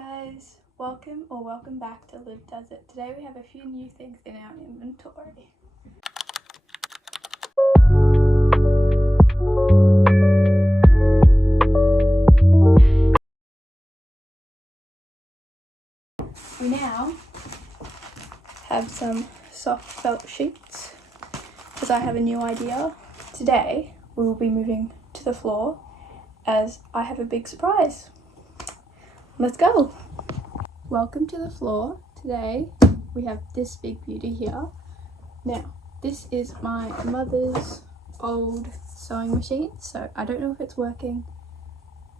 guys, welcome back to Liv.doesit. Today we have a few new things in our inventory. We now have some soft felt sheets because I have a new idea. Today we will be moving to the floor as I have a big surprise. Let's go! Welcome to the floor. Today we have this big beauty here. Now this is my mother's old sewing machine, so I don't know if it's working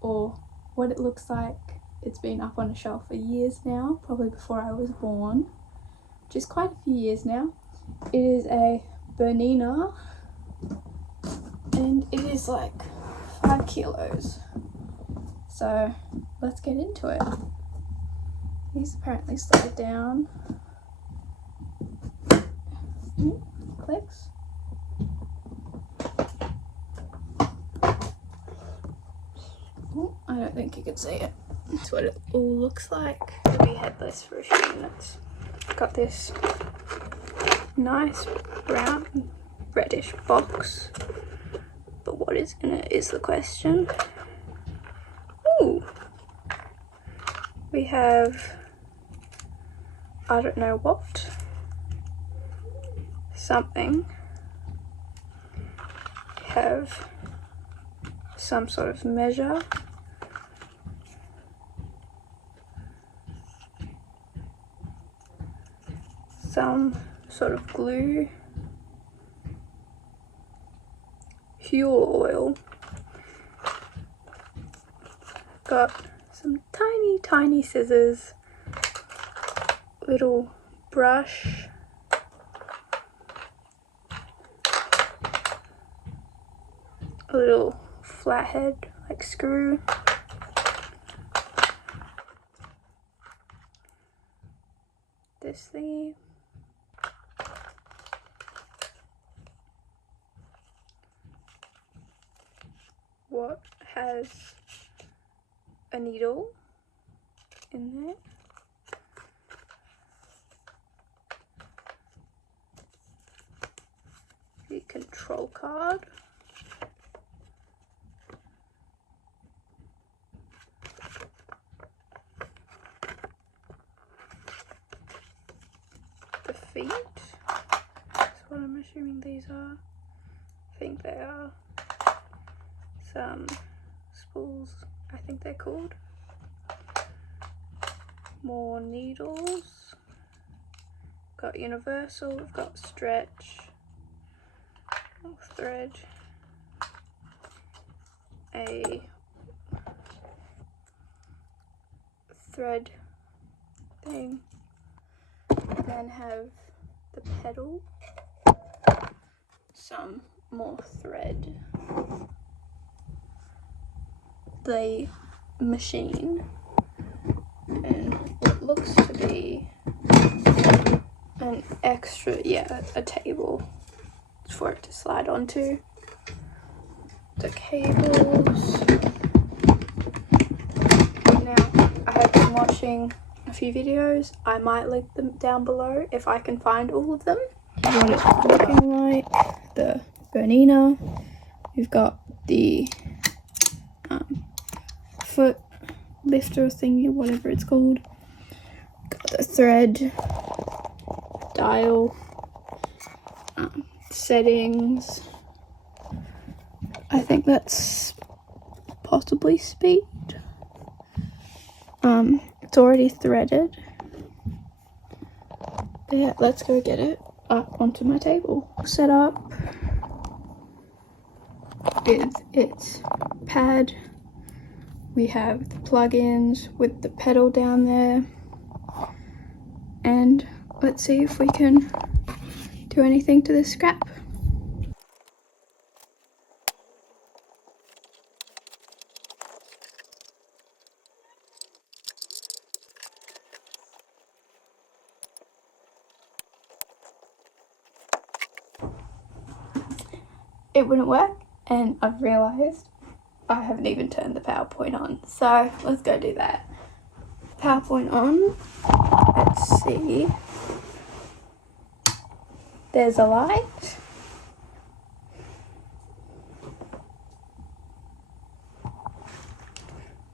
or what it looks like. It's been up on a shelf for years now, probably before I was born, which is quite a few years now. It is a Bernina and it is like 5 kilos, so let's get into it. These apparently slide down. Ooh, clicks. Ooh, I don't think you can see it. That's what it all looks like. It'll be headless for a few minutes. Got this nice brown reddish box, but what is in it is the question. Ooh, we have, I don't know what, something. We have some sort of measure. Some sort of glue. Fuel oil. Got some tiny scissors. Little brush. A little flathead like screw. This thingy. What has a needle in there. The control card. The feet. That's what I'm assuming these are. I think they are. Some spools, I think they're called. More needles. Got universal, we've got stretch, thread, a thread thing, then have the pedal, some more thread, the machine, and what looks to be an extra, a table for it to slide onto. The cables. Now, I have been watching a few videos. I might link them down below if I can find all of them. What it's looking like. The Bernina. We've got the foot lifter thingy, whatever it's called. Got the thread, dial, settings. I think that's possibly speed. It's already threaded. But yeah, let's go get it up onto my table. Set up with its pad. We have the plug-ins with the pedal down there. And let's see if we can do anything to this scrap. It wouldn't work, and I've realised I haven't even turned the PowerPoint on, so let's go do that. PowerPoint on. Let's see. There's a light.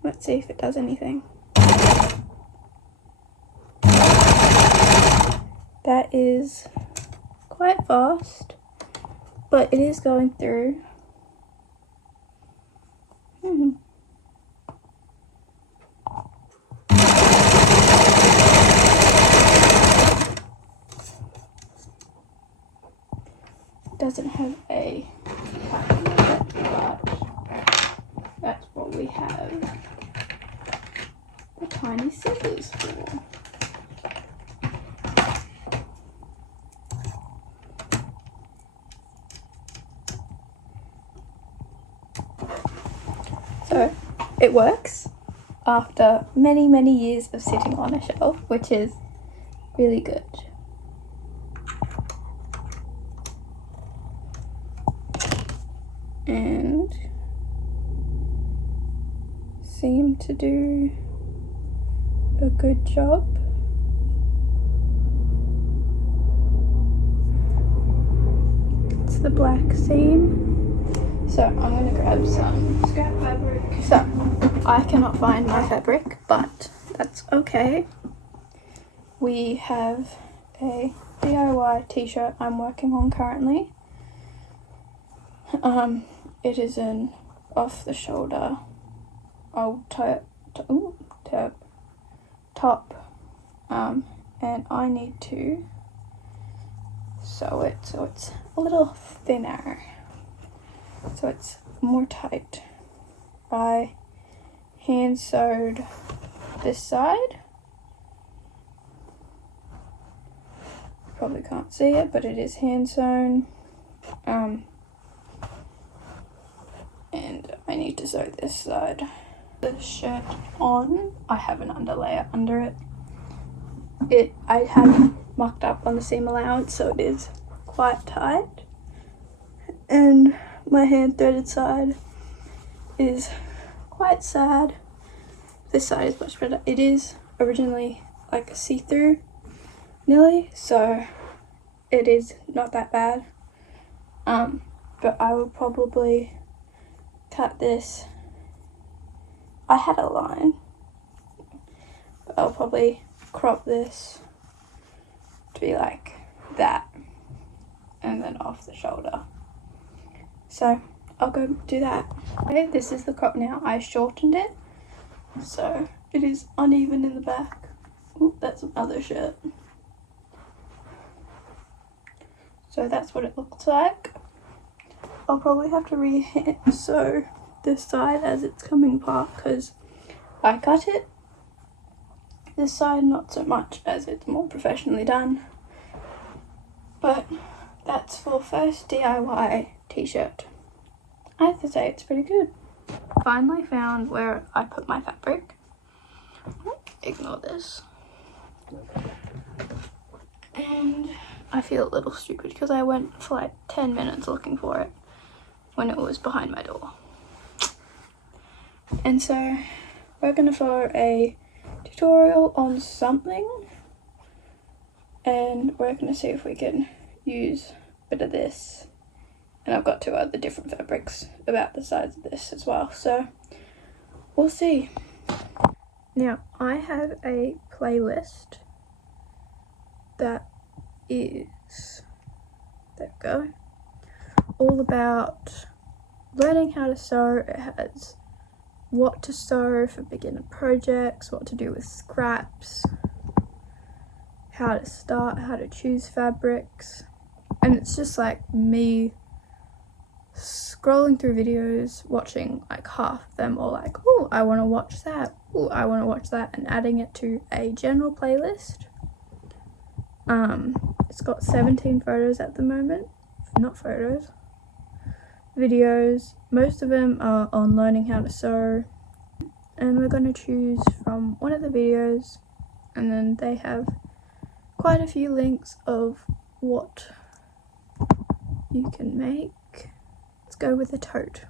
Let's see if it does anything. That is quite fast, but it is going through. Doesn't have a button yet, but that's what we have the tiny scissors for. So it works after many, many years of sitting on a shelf, which is really good. And seem to do a good job. It's the black seam. So I'm going to grab some scrap fabric. So I cannot find my fabric, but that's okay. We have a DIY t-shirt I'm working on currently. It is an off-the-shoulder old top, and I need to sew it so it's a little thinner, so it's more tight. I hand sewed this side. Probably can't see it, but it is hand sewn. And I need to sew this side. The shirt on, I have an underlayer under it. I have mucked up on the seam allowance, so it is quite tight. And my hand threaded side is quite sad. This side is much better. It is originally like a see-through nearly, so it is not that bad. But I will probably cut this. I had a line, but I'll probably crop this to be like that and then off the shoulder. So I'll go do that. Okay, this is the crop now. I shortened it, so it is uneven in the back. Ooh, that's another shirt. So that's what it looks like. I'll probably have to sew this side as it's coming apart because I cut it. This side not so much as it's more professionally done. But that's for first DIY t-shirt. I have to say it's pretty good. Finally found where I put my fabric. Ignore this. And I feel a little stupid because I went for like 10 minutes looking for it when it was behind my door. And so we're going to follow a tutorial on something, and we're going to see if we can use a bit of this. And I've got 2 other different fabrics about the size of this as well, so we'll see. Now I have a playlist that is, there we go, all about learning how to sew. It has what to sew for beginner projects, what to do with scraps, how to start, how to choose fabrics, and it's just like me scrolling through videos, watching like half of them, or like, oh, I want to watch that, oh, I want to watch that, and adding it to a general playlist. It's got 17 photos at the moment, not photos, videos. Most of them are on learning how to sew, and we're going to choose from one of the videos, and then they have quite a few links of what you can make. Let's go with a tote.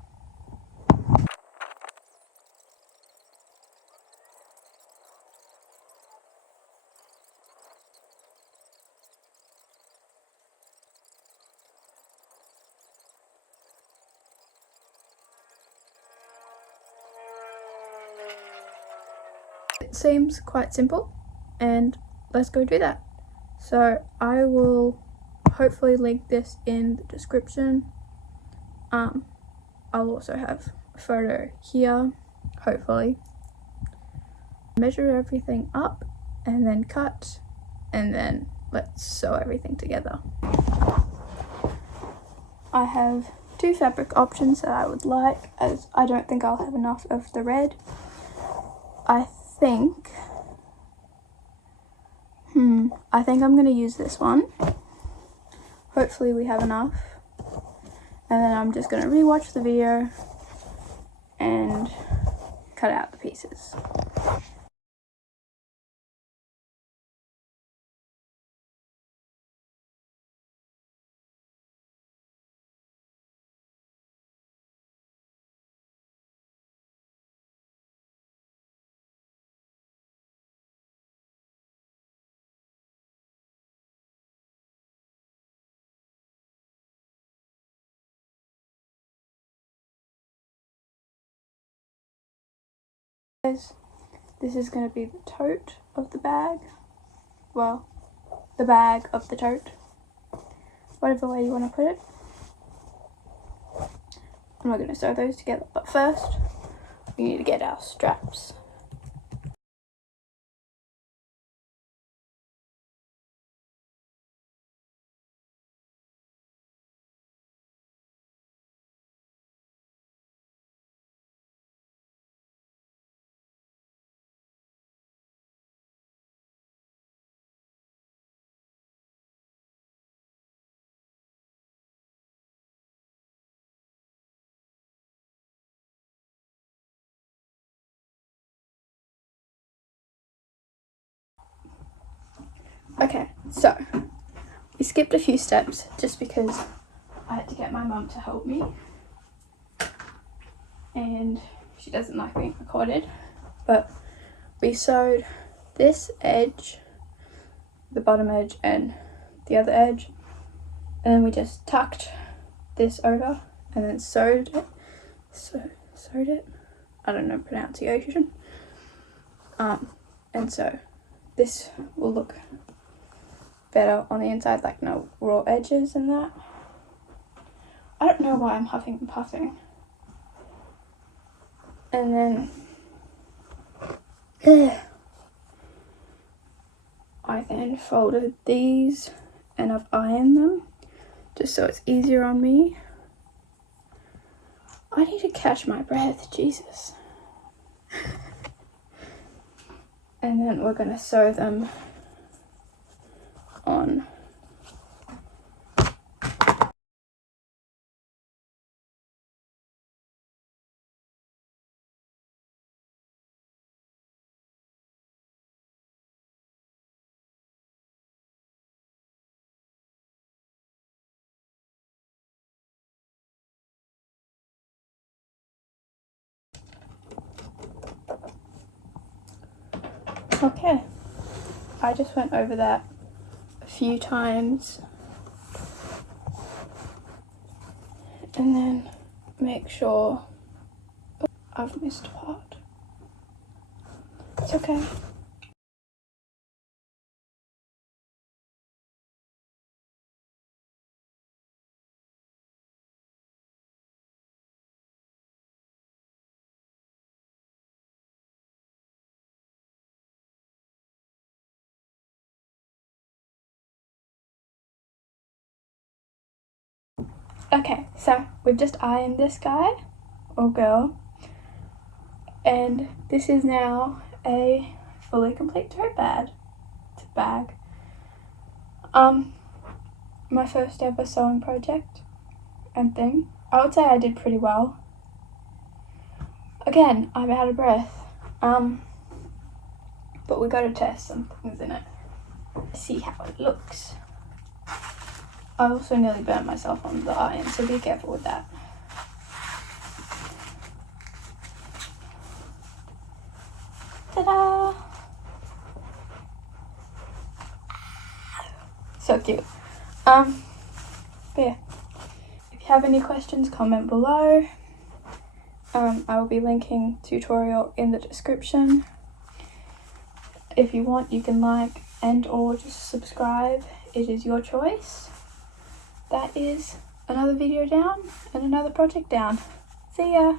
seems quite simple, and let's go do that. So I will hopefully link this in the description. I'll also have a photo here, hopefully. Measure everything up and then cut, and then let's sew everything together. I have 2 fabric options that I would like, as I don't think I'll have enough of the red. I think I'm going to use this one. Hopefully we have enough. And then I'm just going to rewatch the video and cut out the pieces. This is going to be the tote of the bag. Well, the bag of the tote. Whatever way you want to put it. And we're going to sew those together. But first, we need to get our straps. Okay, so we skipped a few steps just because I had to get my mum to help me, and she doesn't like being recorded. But we sewed this edge, the bottom edge, and the other edge, and then we just tucked this over and then sewed it. Sewed it. I don't know pronunciation. And so this will look better on the inside, like no raw edges and that. I don't know why I'm huffing and puffing. And then I then folded these and I've ironed them just so it's easier on me. I need to catch my breath, Jesus. And then we're going to sew them on. Okay, I just went over that a few times, and then make sure I've missed a part. It's okay. Okay, so we've just ironed this guy or girl, and this is now a fully complete tote bag. My first ever sewing project and thing. I would say I did pretty well. Again, I'm out of breath. But we got to test some things in it. See how it looks. I also nearly burnt myself on the iron, so be careful with that. Ta-da! So cute. But yeah. If you have any questions, comment below. I will be linking tutorial in the description. If you want, you can like and or just subscribe. It is your choice. That is another video down and another project down. See ya!